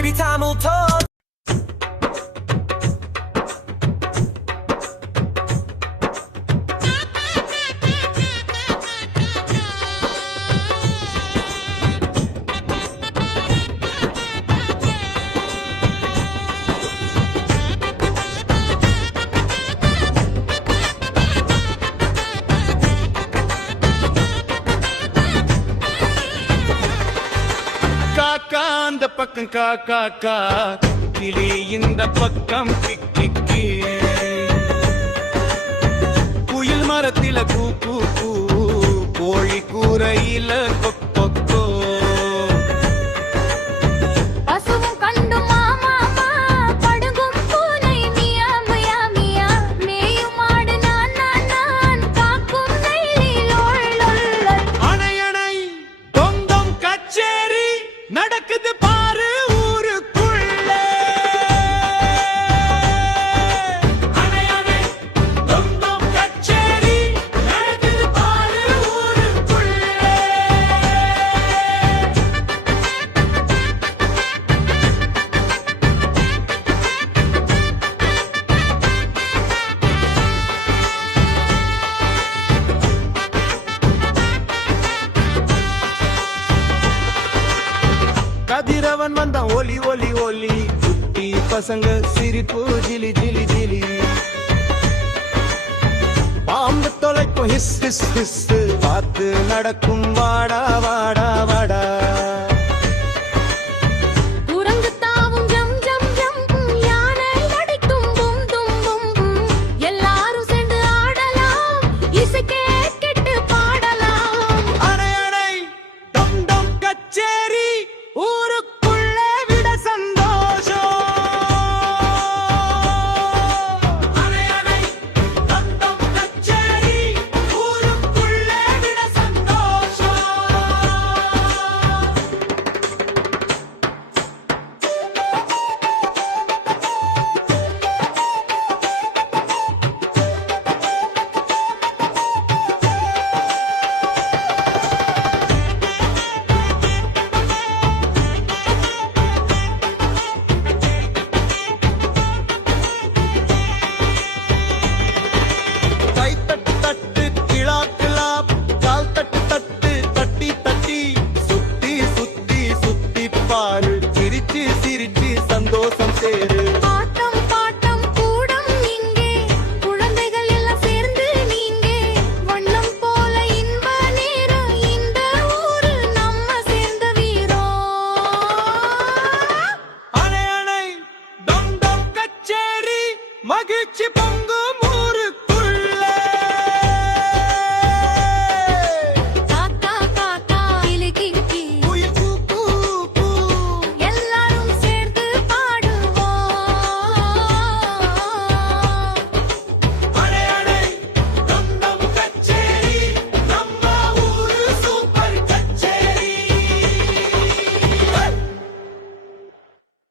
Baby, time will talk. காக்கா அந்த பக்கம் காக்கா கா கிளி இந்த பக்கம் கிக்கி குயில் மரத்தில கூ கூ கூ கோழி கூரையில கொக்கோ நடக்குது பாரு ஊருக்குள்ள அணை அணை தொங்கும் கச்சேரி நடக்குது பாரு ஊருக்குள்ள கதிரவன் வந்தான் ஒலி ஒலி ஒலி குட்டி பசங்க சிரிப்பு ஜிலி ஜிலி ஜிலி பாம்பு தொலைக்கும் ஹிஸ் ஹிஸ் ஹிஸ் பார்த்து நடக்கும் வாடா வாடா வாடா சந்தோஷம் சேரு ஆட்டம் பாட்டம் கூடம் இங்கே குழந்தைகள் எல்லாம் சேர்ந்து நீங்க வண்ணம் போல இன்ப நேரம் இந்த ஊரு நம்ம சேர்ந்த வீரம் அணை அணை தொங்கும் கச்சேரி மகிழ்ச்சி பொங்கு